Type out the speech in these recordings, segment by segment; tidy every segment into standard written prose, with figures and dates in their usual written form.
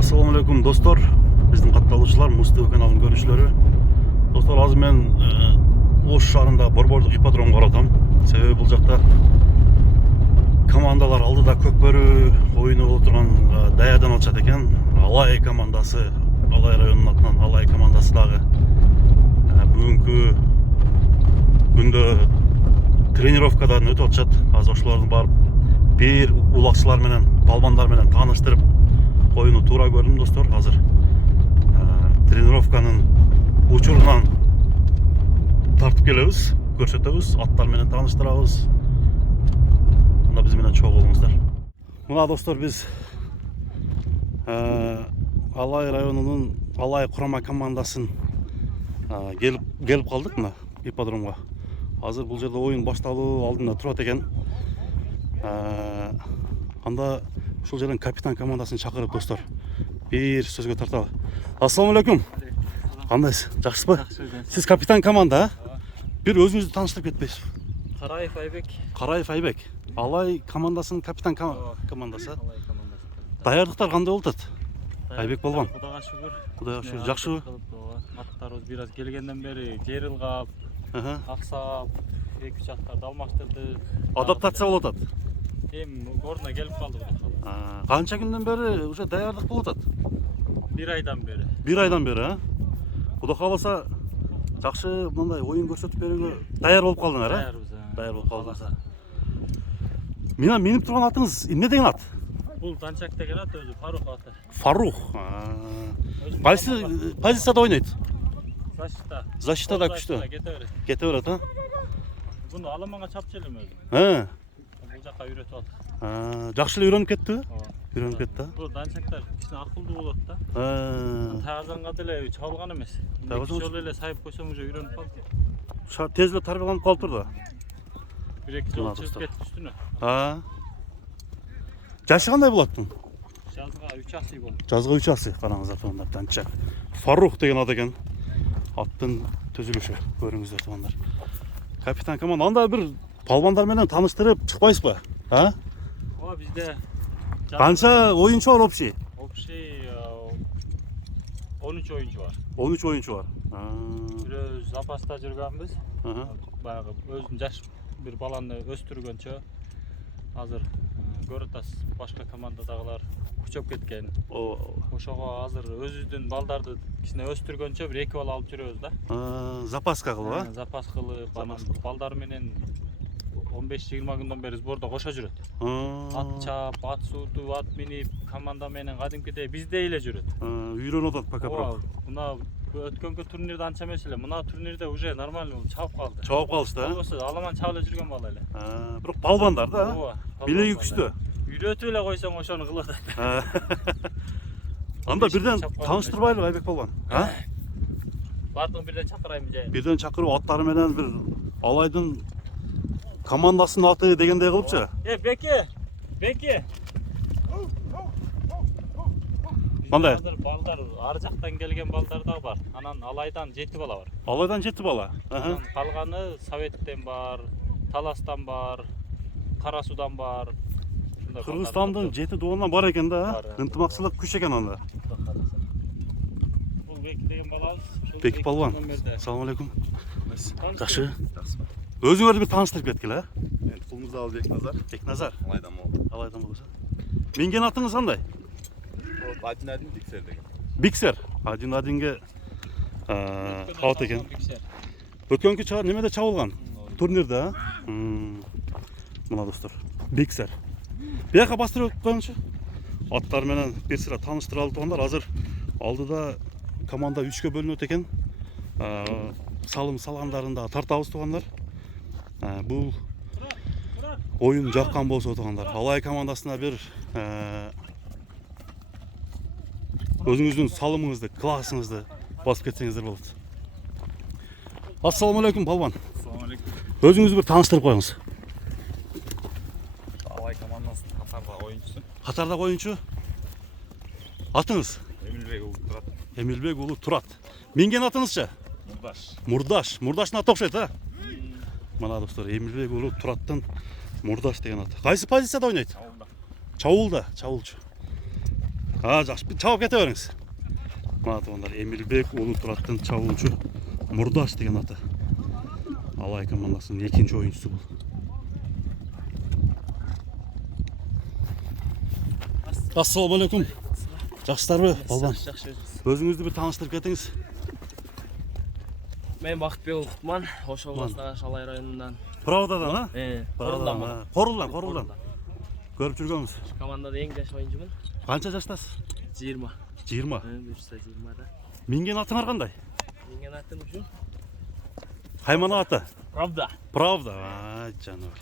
Assalamu alaikum dostlar. Bizning qattoluvchilar Mustafa kanalının görüşleri. Dostlar, azı men Oş şahrında Borborduq ipodromga qaradam. Sebebi бұл жақта командалар алдыда көкбөрү ойыны болуп турган Даядан алышат экен. Алай командасы, Алай районунун атынан Алай командасы дагы бүгүнкү күндө тренировкадан өтүп атышат. Азыр ошолорду барып бир улакчылар менен, балбандар менен тааныштырып oyunu тура көрдüm достор. Азыр тренировканын учурунан тартып келебиз, көрсөтөбүз, аттар менен тааныштырабыз. Анда биз менен чогуу болуңуздар. Мына достор, биз Алай районунун Алай курама командасын келип калдык мына ипподромго. Азыр бул жерде оюн башталуу алдында турат экен. Анда ушул жерден капитан командасын чакырып достор, бир сөзгө тарталы. Ассаламу алейкум. Кандайсыз? Жакшысызбы? Сиз капитан команда, бир өзүңүздү тааныштырып кетпейсизби? Караев Айбек. Караев Айбек. Алай командасынын капитан командасы. Алай командасы. Даярдыктар кандай болуп атат? Айбек болгон. Кудайга шүгүр. Кудайга шүгүр. Жакшыбы? Аттарыбыз бир аз келгенден бери жерилгап, аксап, 2-3 аттарды алмаштырдык. Адаптация болуп атат. Эми ордуна келип калды. Канча күндөн бери уже даярдык болуп атат? 1 айдан бери. 1 айдан бери, Кудай кааласа жакшы мындай оюн көрсөтүп берүүгө даяр болуп калдыңар, Даярбыз. Даяр болуп калдыңар. Мына минип турган атыңыз эмне деген ат? Бул Данчак деген ат, өзү Фарух аты. Фарух. Кайсы позицияда ойнойт? Защитада күчтүү. Кете берет, Буну аламанга чапчы элем өзү. Бул жака үйрөтүп атат. Жакшы эле үйрөнүп кеттиби? Үйрөнүп кетти. Бул Данчактар кичине акылдуу болот да. Таазанга деле чабылган эмес. Ошол эле сайып койсоң уже үйрөнүп калды. Тез эле тарбияланып калыптыр да. 1-2 жол чыгып кетти үстүнө. Жашы кандай болот? Жазга 3 асый болду. Жазга 3 асый, караңыздар тугандар. Данчак. Фарух деген ат экен. Аттын төзүлүшү көрүңүздөр тугандар. Капитан команда, анда бир балбандар менен тааныштырып чыкпайсызбы? Бизде канча оюнчу бар общий? Общий 13 оюнчу бар. 13 оюнчу бар. Бирөө запаста жүргөнбүз. Баягы өзүнүн жаш бир баланы өстүргөнчө азыр көрүп атасыз, башка командадагылар күчөп кеткен. Ошого азыр өзүбүздүн балдарды кичине өстүргөнчө бир 2 бала алып жүрөбүз да. Запаска кылып, Запас кылып, балдар менен 15-20 күндөн бери сбордо кошо жүрөт. Ат чап, ат суутуп, ат минип, команда менен кадимкидей биздей эле жүрөт. Үйрөнүп атат пока. Мына өткөнкү турнирде анча эмес эле. Мына турнирде уже нормально чабып калды. Чабып калышты, Болбосо аламан чабып эле жүргөн бала эле. Бирок балбандар да. Билеги күчтүү. Үйрөтүп эле койсоң ошону кылып атат. Анда бирден тааныштырбайлы Айбек болгон. Бардыгын бирден чакырайм же. Бирден чакырып аттары менен бир Алайдын командасынын аты дегендей кылыпчы. Беке. Мындай. Азыр балдар ар жактан келген балдар да бар. Анан Алайдан 7 бала бар. Алайдан 7 бала. Калганы Советтен бар, Таластан бар, Кара Судан бар. Кыргызстандын 7 доонан бар экен да. Ынтымакчылык күч экен анда. Бул Беки деген балабыз. Беки балбан. Ассаламу алейкум. Жакшы. Өзүңөрдү бир тааныштырып кеткиле. Мен Кулмуздагы Бекназар. Бекназар. Алайдан болсо. Минген атыңыз кандай? Один Биксер деген. Биксер. Один-1ге ат экен. Өткөнкү чаар немеде чабылган? Турнирде, Мына достор, Биксер. Бияка бастырып коюңчу. Аттар менен бир сыра тааныштыралы тугандар. Азыр алдыда команда 3кө бөлүнөт экен. Салым салгандарын да тартабыз тугандар. Бул оюн жаккан болсо тугандар, Алай командасына бир өзүңүздүн салымыңызды, классыңызды басып кетсеңиздер болот. Ассаламу алейкум балбан. Ассаламу алейкум. Өзүңүздү бир тааныштырып коюңуз. Алай командасынын Катарда оюнчусу. Катарда оюнчу. Атыңыз? Эмилбек уулу Турат. Эмилбек уулу Турат. Минген атыңызчы? Мурдаш. Мурдаштын аты окшойт, Мына достор, Эмилбек уулу Тураттын Мурдаш деген аты. Кайсы позицияда ойнойт? Чабуулда. Чабуулчу. Жақсы. Чабып кете беріңіз. Мына туғандар Эмилбек ұлы тұратын чабуылшы Мұрдаш деген аты. Алай командасының екінші ойыншысы бұл. Ассалаумағалейкум. Жақсылар бе, балбан? Өзіңізді бір таныштырып кетіңіз. Мен Бақытбек Құтман, Ош облысынан Шалай районунан. Правдадан, а? Қорылдан. Қорылдан. Көріп жүргенбіз. Командада ең жас ойыншымын. Қанша жастасыз? 20. 20. Бұйырса 20-да. Минген атыңар қандай? Менің атым үшін? Қаймана аты? Правда. Ай, жануар.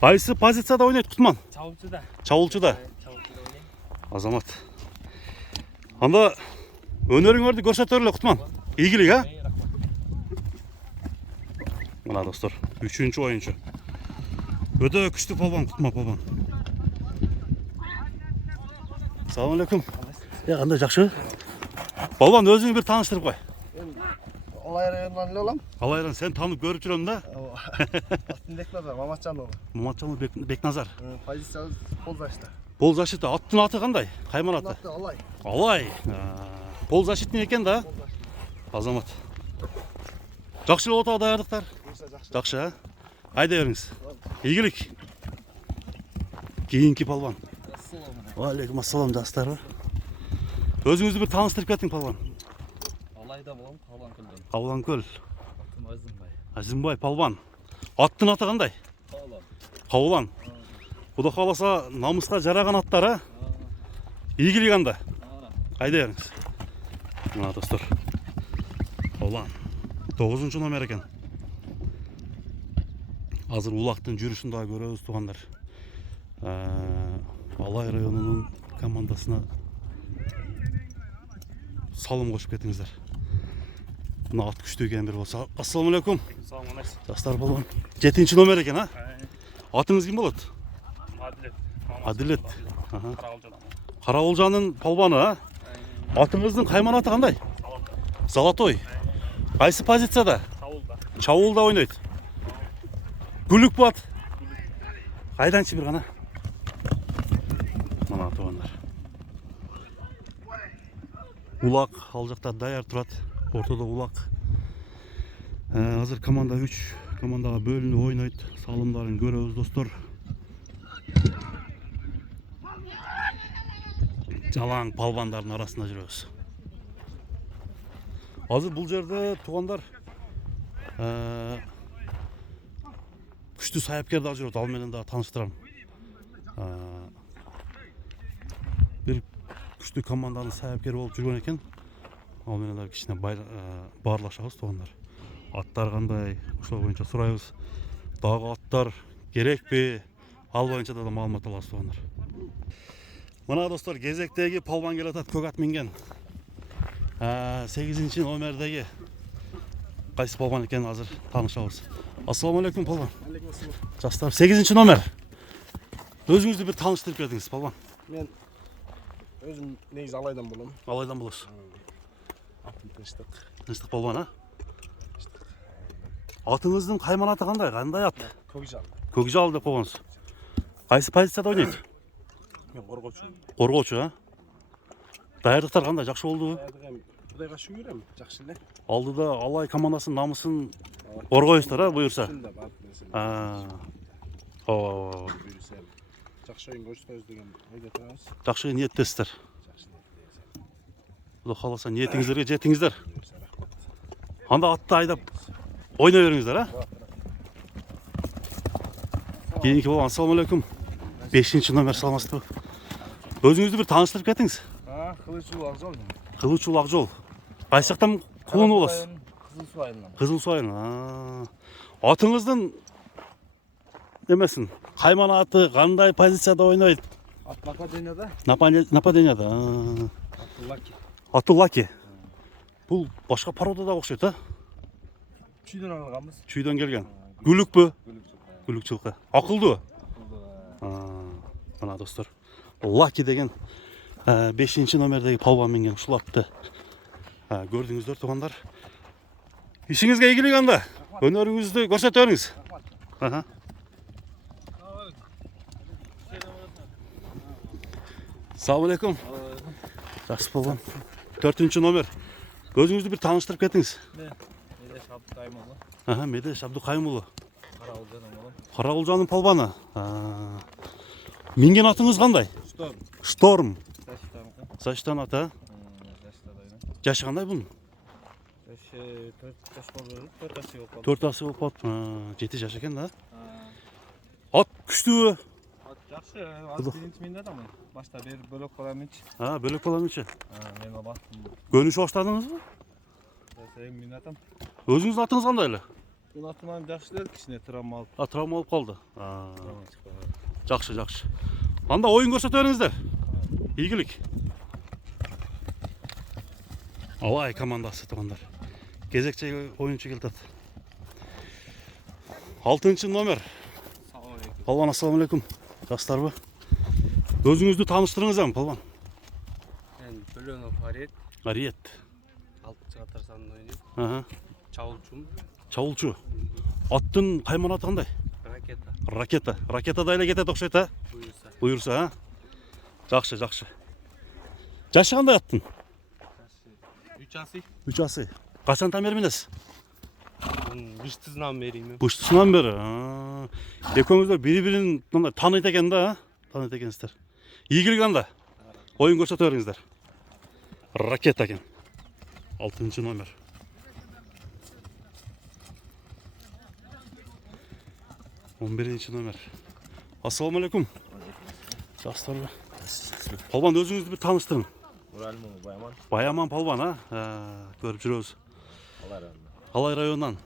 Қайсы позицияда ойнайды Құтман? Чабылшыда. Чабылшыда. Чабылшыда ойнайм. Азамат. Анда өнеріңерді көрсетерлі Құтман. Игілік, а? Рахмат. Мына достар, үшінші ойыншы. Өте күшті палбан Құтман палбан. Ассалаумағалейкум. Қандай жақсы? Палбан өзіңі бір таныштырып қой. Алай районунан эле олам. Алайран, сен танып көріп жүрем да? Аттын Бекназар, Маматжанұлы. Маматжан Бекназар. Позициябыз пол защита. Пол защита. Аттың аты қандай? Қайман аты? Аты Алай. Алай. Пол защитник екен да? Азамат. Жақсы отау даярдықтар? Жақсы, а? Айда беріңіз. Игілік. Кейінгі палбан. Алейкум ассалам, жастар ба? Өзіңізді бір таныстырып кеттің палбан. Алайда болам, Қауланкөлден. Қауланкөл. Атым Азымбай. Азимбай палбан. Аттың аты қандай? Қаулан. Құда қаласа намысқа жараған аттар, а? Игілік анда. Айда беріңіз. Мына достар. Қаулан. 9-шы номер екен. Азыр улақтың жүрішін daha көрөбүз туғандар. Алай районунун командасына салым қошып кетіңіздер. Мына ат күшті екен бір болса. Ассалаумағалейкум. Жастар болған. 7-ші номер екен, а? Атыңыз кім болады? Адилет. Қарауылжанның палбаны, а? Атыңыздың қайман аты қандай? Золотой. Қайсы позицияда? Чабуылда ойнайды. Гүлік бат. Қайданшы бір ғана? Мана туғандар. Улақ ал жақта даяр тұрады. Ортада улақ. Азыр команда 3 командаға бөлініп ойнайды. Салымдарын көрөбүз достор. Жалаң палбандардың арасында жүрөбүз. Азыр бұл жерде туғандар күшті саяпкер да жүреді. Ал менен да таныштырам. Bir күшті команданың саяпкері болып жүрген екен. Ал менен да кішкене барлашабыз туғандар. Аттар қандай, ошол боюнча сурайбыз. Дағы аттар керек пе? Ал боюнча да маалымат алабыз туғандар. Мына достар, кезектегі палбан келатат, көк ат минген. 8-ші номердегі қайсы палбан екен азыр танышабыз. Ассалаумағалейкум палбан. Жастар, 8-ші номер. Өзіңізді бір таныштырып кетіңіз палбан. Мен өзім негізі Алайдан боламын. Алайдан боласыз. Атым Тыныштық. Тыныштық палбан, а? Атыңыздың қайман аты қандай? Қандай ат? Көкжал. Көкжал деп қойғансыз. Қайсы позицияда ойнайды? Мен қорғаушы. Қорғаушы, а? Даярдықтар қандай? Жақсы болды? Құдайға шүгірем, жақсы эле. Алдыда Алай командасының намысын қорғайсыздар, а, бұйырса? Шында бар нәрсе. Бұйырса. Жақсы ойын көрсөтөбүз деген ойда турабыз. Жақсы ниеттесіздер. Жақсы ниеттесиз. Құда қаласа ниетіңіздерге жетіңіздер. Бұйырса, рахмат. Анда атты айдап ойнай беріңіздер, а? Кейінгі болған. Ассалаумағалейкум. 5-ші номер саламатсыз ба? Өзіңізді бір таныштырып кетіңіз. Кылычуу Акжол. Кылычуу Акжол. Қайсы жақтан құлыны боласыз? Кызылсуу айылынан. Кызылсуу айылынан. Атыңыздың немесін? Қайман аты қандай позицияда ойнайды? Ат нападенияда. Нападенияда. Лаки. Аты Лаки. Бұл башқа пародада оқшайды, а? Чүйдөн алганбыз. Чүйден келген. Гүлік бі? Гүлүк. Гүлік жылқы. Ақылды. Мына достар. Лаки деген 5-ші номердегі палбан менген ұшыл атты. Көрдіңіздер туғандар. Ишіңізге игілік анда. Өнеріңізді көрсетіңіз. Assalamualaikum. Жақсы болған. 4-ші номер. Өзіңізді бір таныстырып кетіңіз. Медеш Абдықайымұлы. Аха, Медеш Абдықайымұлы. Қарауылжаным болам. Қарауылжанның палбаны. Минген атыңыз қандай? Шторм. Шторм. Саштамға. Саштан ата. Жаштадайын. Жашы қандай бұның? Жашы 4 болды. 4 асы болып қалды. 4 асы болып қалды. 7 жаш екен да. Ат күшті. Жақсы, аз бірінші мен адамын. Башта бір бөлек боламыншы. Бөлек боламыншы. Мен абаттым. Көніші баштадыңыз ба? Мен атам. Өзіңіздің атыңыз қандай әлі? Мен атыман жақсы деді, кішіне травма алып. Травма алып қалды. Жақсы, жақсы. Анда ойын көрсөтөрүңүздөр. Ийгилик. Алай командасы тугандар. Кезекче ойунчу келтат. 6-чы номер. Палван, ассаламу алейкум. Жакшысыздарбы? Өзүңүздү тааныштырыңыз ам, палван. Мен Бөлөнов Ариет, Ариет. 6 катар санын ойнойм. Чабуулчумун. Чабуулчу. Аттын кайман аты кандай? Ракета. Ракета. Ракетада эле кетет окшойт, а? Буюрса. Буюрса, а? Жакшы, жакшы. Жашы кандай аттын? 3 асы. 3 асы. Качан тамер минесиз? Быштызынан берийм. Быштысынан бери. Экөөңүздөр бири-бирин мындай тааныйт экен да, тааныйт экенсиздер. Ийгилик анда. Оюн көрсөтө бериңиздер. Ракета экен. 6-чы номер. Он 1-чи номер. Ассаламу алейкум. Жакшысыздарбы? Палбан, өзүңүздү бир тааныштырың. Уралмын, Баяман. Баяман палбан, көрүп жүрөбүз. Алай районунан. Алай районунан.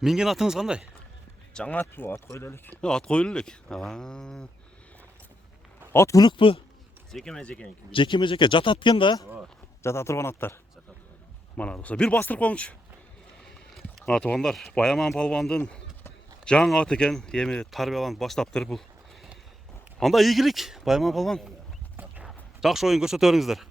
Минген атыңыз кандай? Жаңа ат бу, ат койлу элек. Ат коюлу элек. Ат күнүкпү? Жекеме-жеке. Жекеме-жеке жатат экен да? Ооба. Жата турган аттар. Жатат. Мана болсо бир бастырып коюңчу. Туугандар, Баяман палбандын жаңы ат экен, эми тарбияланып баштаптыр бул. Анда ийгилик, Баяман палбан. Жакшы оюн көрсөтө бериңиздер.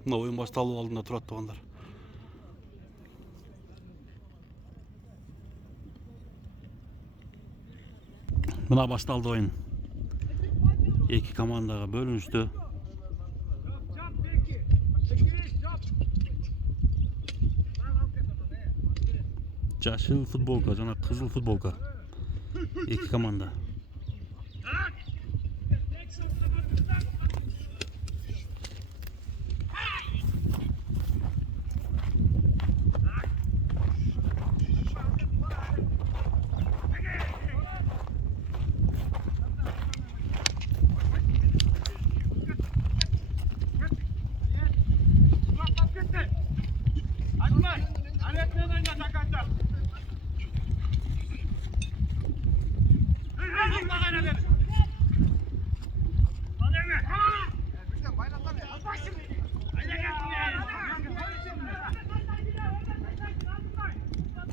Мына оюн башталуу алдында турат туугандар. Мына башталды оюн. Эки командага бөлүнүштү. Жашыл футболка жана кызыл футболка. Эки команда.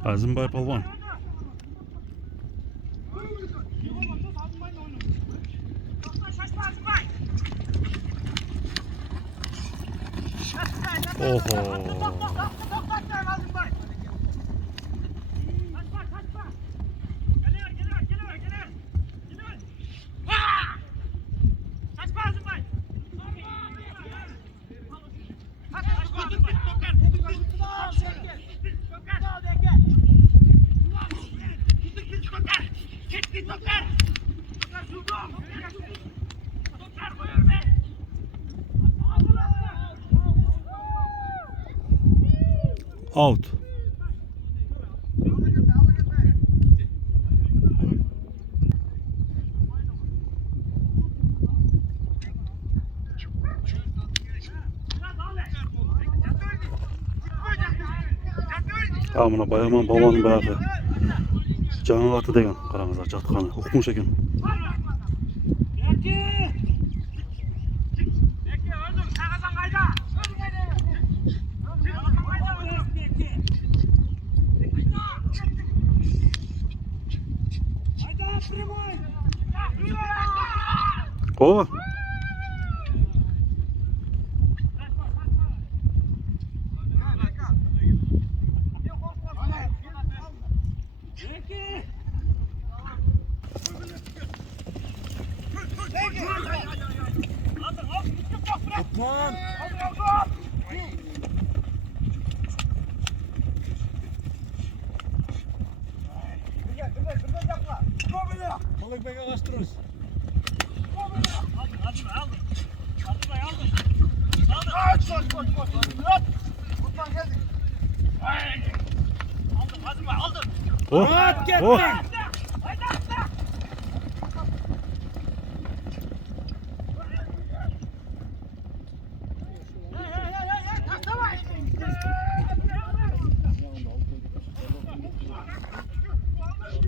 Azimбай палван. Охо. Out. Ha buna Bayaman babanın bayağı canı atı degen karamızlar çatkanı okumuş ekan. O. O. O.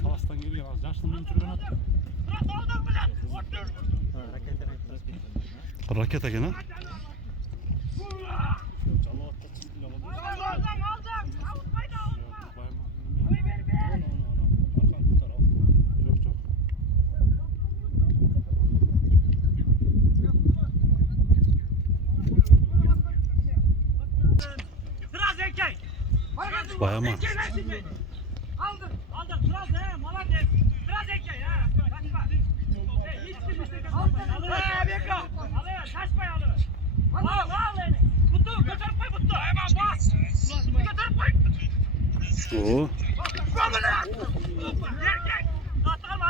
Pastan geliyor az yaşlı mı türben at? Raket eken ha? Bayaman. Aldım. Biraz he, молодец. Biraz ekle ya. Kaçma. Hiç kimse kalmadı. Beko. Alıyor, kaçma alıyor. Al beni. Mutlu, götürüp koy Mutlu. Hemen bas. Götürüp koy. O. Gel. Attıkama.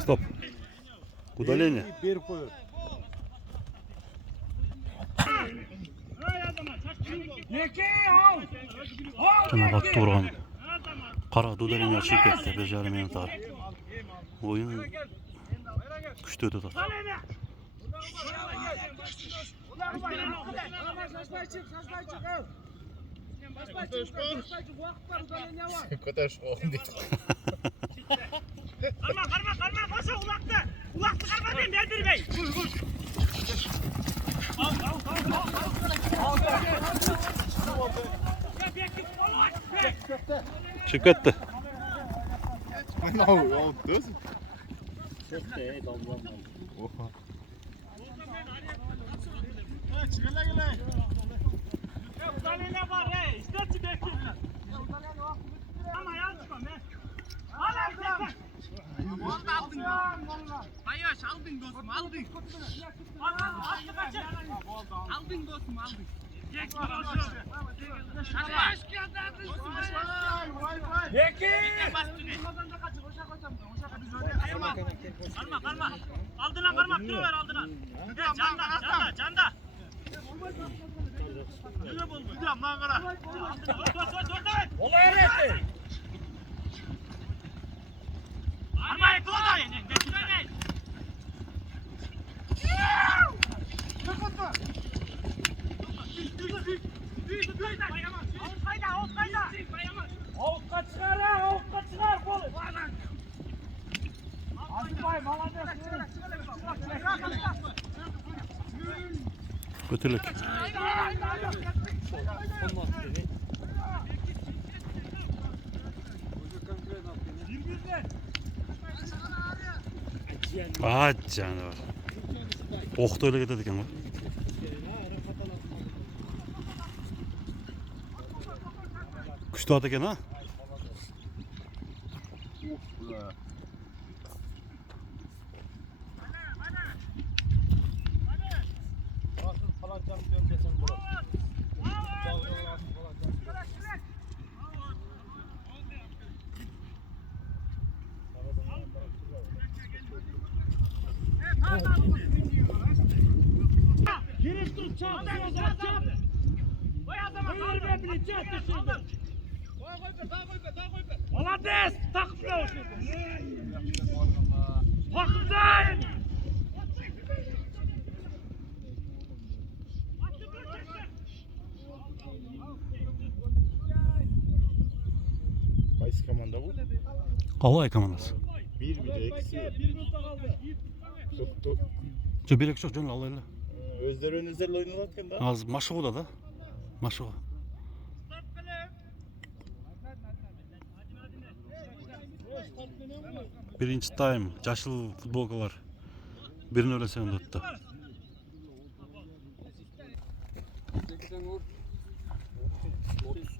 Stop. Удаление. Canavat Turan. Kara udalение çıkıp etti. 5,5 minut var. Oyun güçlü ödedi. Karma koşu ulaktı. Ulaktı karma diyeyim Elbir Bey. Vur. Çık etti. Udalение var he. İstersin bekleyin. Ama yan çıkma he. Al. Bayaş aldın dostum aldın. Aldın dostum aldın. Karma. Aldına karma. Kilo ver aldına. Canda. Ne buldu? Gidiyorum lan kara. Dur. Olay öğretti. Armayı kıla yine. Geçmeyin. Avukka çıkar polis. Azıbay maladet. Götürlük. Ah canavar. Okta öyle gidedik ama. Güçlü at eken ha. Girip dur çap. Vay adama kaldır. Çap düşürdü. Koy be. Молодец! Takmıyor. Takımdayım. Qaysi komanda bu? Alay komandası. Bir de eksi. Tuttu. Şu bir çok canlı alayla. Özleri önüzlerle oynarken da. Az maşığı da. Maşığı. Birinci time. Yaşlı futbolkalar. Birini öyle sen tuttu.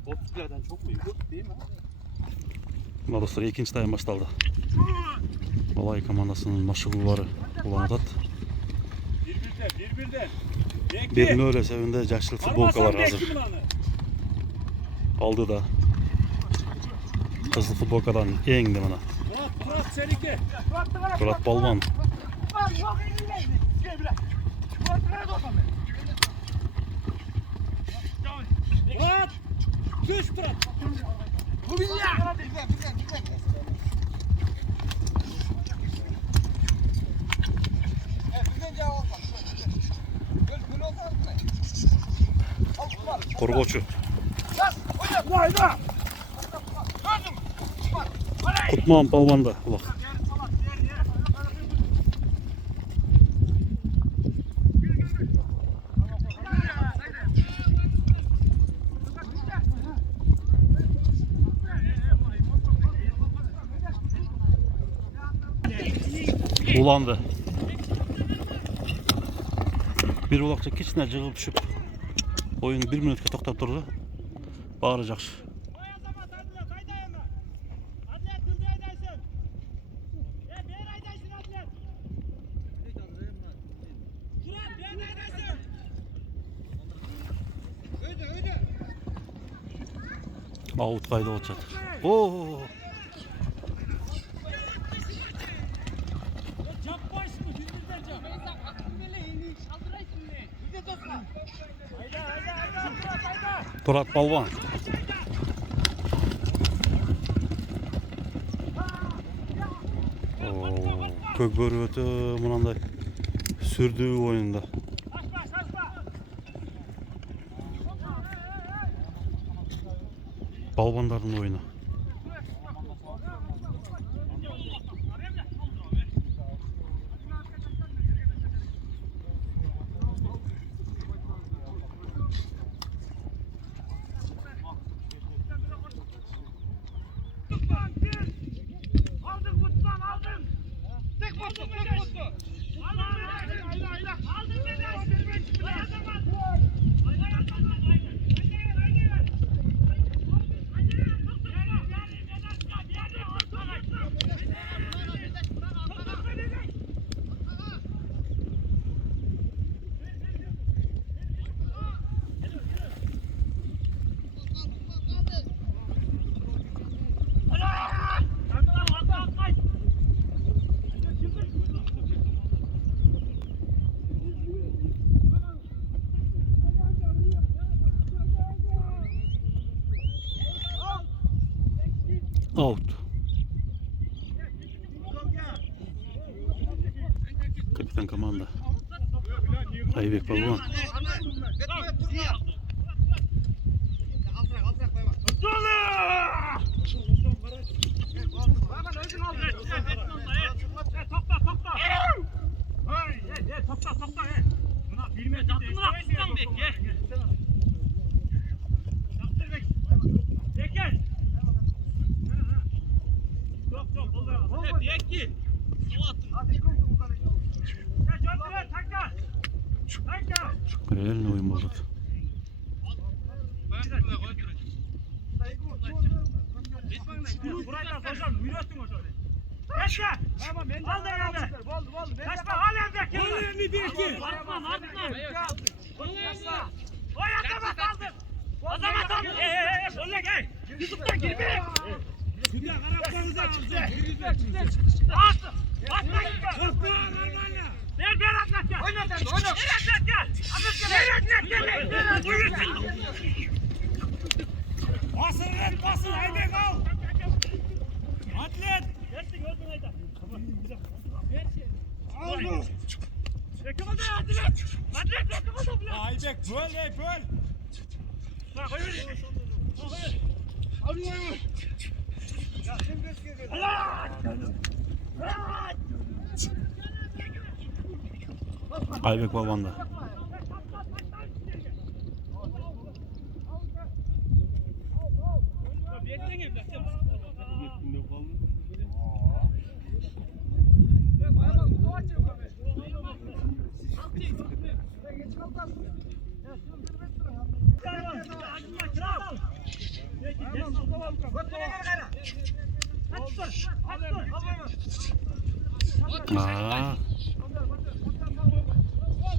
Otuzlardan çok mu yok değil mi? Buna dostlar ikinci time başladı. Alay komandasının maşığı var. Ulan Birbirden. Birini öyle sevinde yaşlı futbolkalar hazır. Aldı da. Hızlı futbolkadan yeğindi bana. Murat seninki. Murat Balvan. Murat. Düş Murat. Korgoçu. Kutman Balvan'da. Bak. Ulandı. Bir olakça keçine jığılıp düşüp oyun 1 minutga toktap durdu. Bağıracak. Out kaydı olacak. Oo. Murat Balvan. Kökbörü öte bunanda sürdüğü oyunda. Balvanların oyunu. Aldın Kutman aldın. Tek botu. Aldın beni. Out. Kapitan komanda. Aybek Balvan. Real oyun bozuldu. Buraydan hocam yürüyorsun hocam. Yaşa. Tamam ben de aldım. Oldu. Kaçma hala bekle. Onu bir iki. Atma. O yatamat aldım. O zaman aldım. Şöyle gel. Yusuf'tan girme. Şuraya karaplarınızı alacağım. Atma. Ver atlat gel. Oyna. Atlat gel. Atlat gel. Buyursun. Basın Aybek al. Aybek Balvan'da.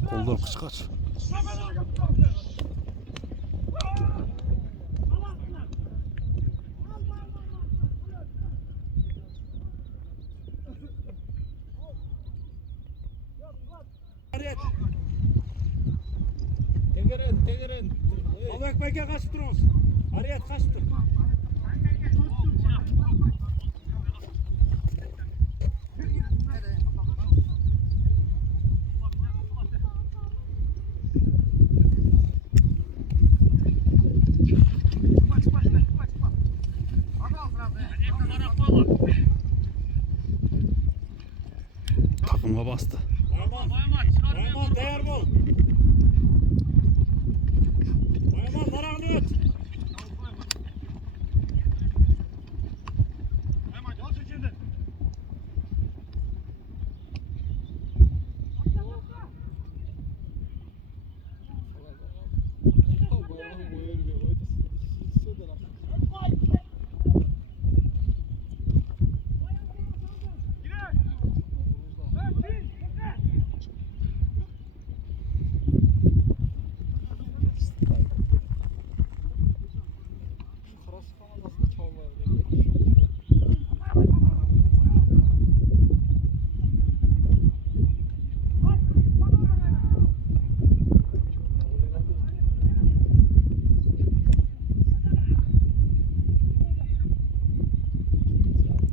Kollar kıskaç. Tegerin. Allah ekmeğe kaçıp durunuz. Ariyet kaçıp dur. Takımga bastı. Bayman değer bol. Bayman narağını öt.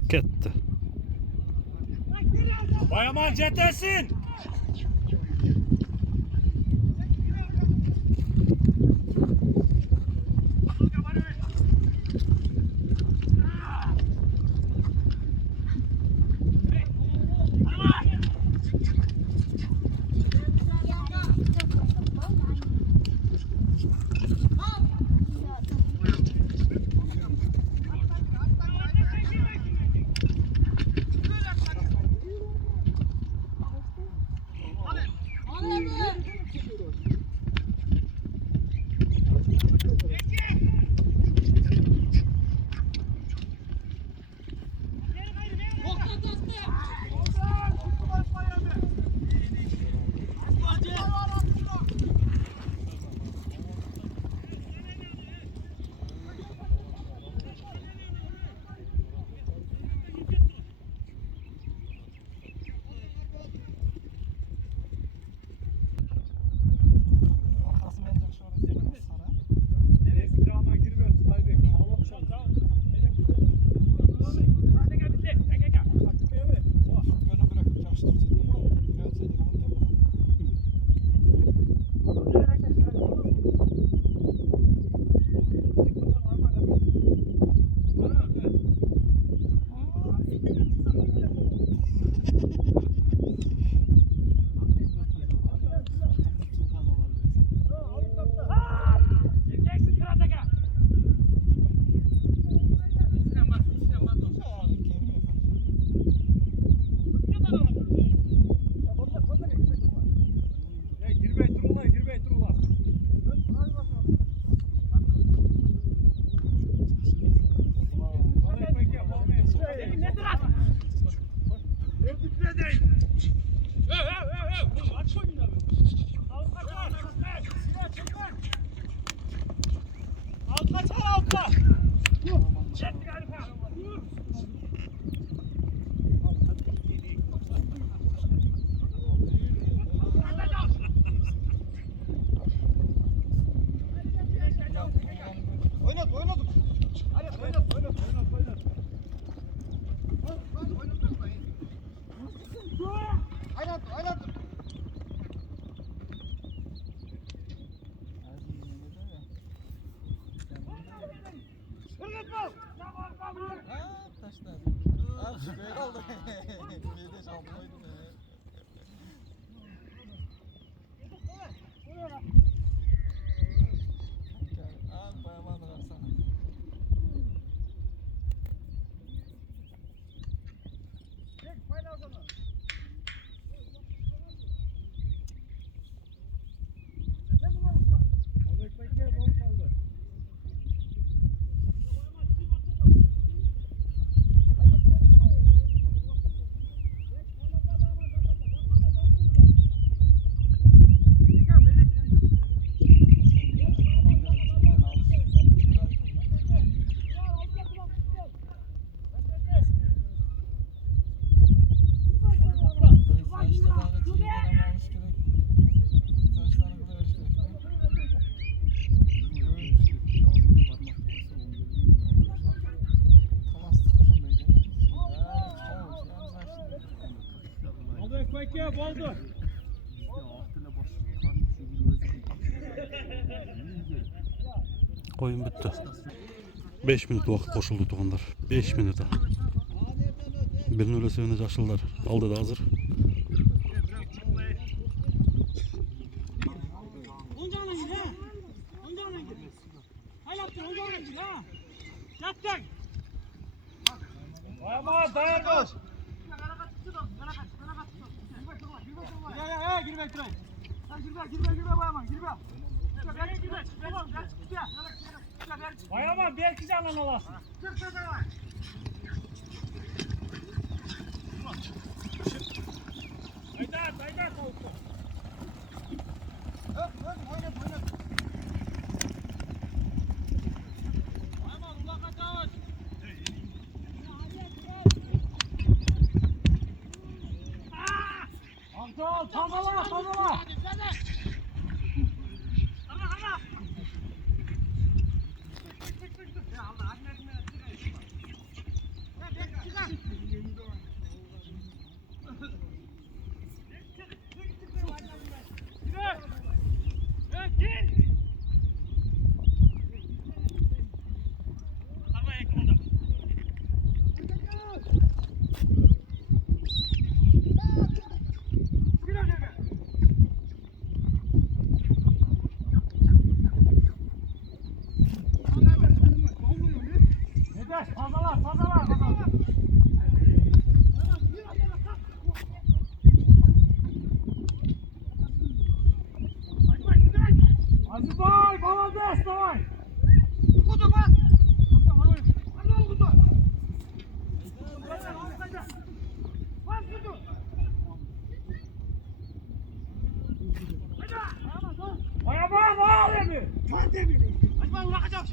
Gitti. Bayman cetesin. Peki oldu. Oyun bitti. 5 minut vakit koşuldu tuğanlar. 5 minuta. Birini öyle sevindi yaşlılar. Aldı da hazır. Ondan gir ha. Ondan gir. Haylattın ondan gir ha. Yattın. Ama dayan dur. Girme Turay. Girme bayaman girme. Bayaman belki canlan olasın. Hayda tavuklu. Amca tazala. Tazala. Azibay, молодец, давай! Kutu bas. Hadi kutu. Bas kutu. Bayaman var abi. Hadi bak uğraşacağım.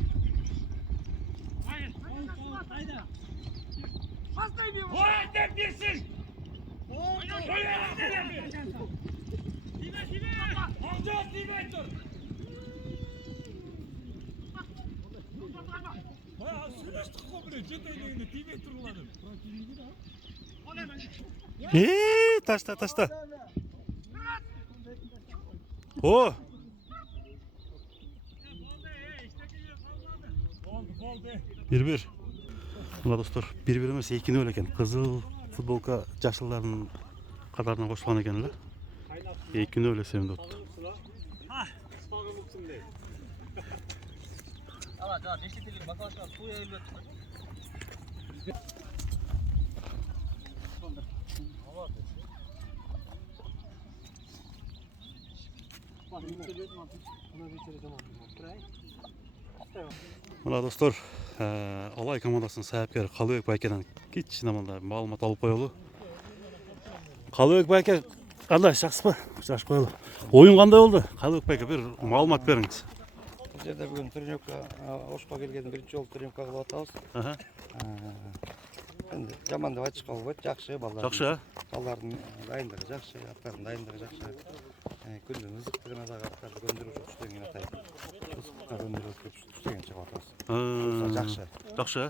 Hayır. Haydi. Hastayım ya. Vay tepkisiz. Amca Tibet dur. Bayağı sürüştük komple. Cidden Tibet turladım. Taşta. O. Oldu. 1-1. Mına dostlar, bir-birimiz ekini öyle eken. Kızıl futbolka yaşlıların kadarına koşulan ekenler. Ekini öyle sevindi ottu. Mına dostlar, Alay komandasının sahipkari Kalıbek Bayke'den kichkina ma'lumot olib qo'yaylik. Kalıbek Bayke qanday, yaxshi mı? Yaxshi qo'yaylik. O'yin qanday oldu? Kalıbek Bayke bir ma'lumot beringiz. Bu жерде бүгүн тренировка Ошко келген биринчи жолу тренировка кылып атабыз. Aha. Эми жаман деп айтышка болбойт, жакшы балдар. Жақсы, а? Балдардын дайындыгы жакшы, аттардын дайындыгы жакшы. Күндүн ызыктыгына дагы аттарды көндүрүп уштеген атайын. Ызыктыкка көндүрүп уштеген чыгып атабыз. Жакшы. Жақсы.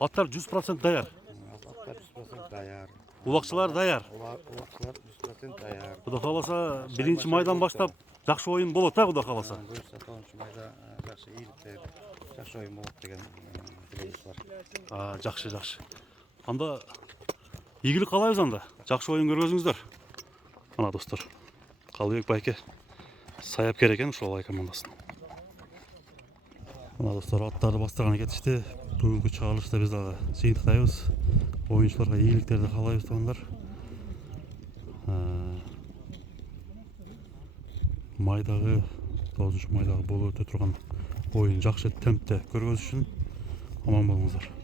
Atlar 100% dayar. Аттар 100% даяр. Ulaqçılar dayar. Улакчылар 100% даяр. Құда қаласа birinci майдан баштап жақсы ойын болады та, құда қаласа. Буюрса 9 майда жакшы ийгиликтер, жакшы оюн болот деген билебиз бар. Жақсы. Анда игілік қалайбыз анда. Жақсы ойын көргөзүңүздөр. Мына достор. Қалыбек байке саяп керек екен ушул бай командасын. Мына достор аттарды бастырганы кетишти. Бүгүнкү чыгарылышта биз дагы жыйынтыктайбыз. Оюнчуларга ийгиликтерди каалайбыз туугандар. Майдагы 9 майдагы болуп өтө турган oyun жақсы темпте көргөзүш үчүн аман болуңуздар.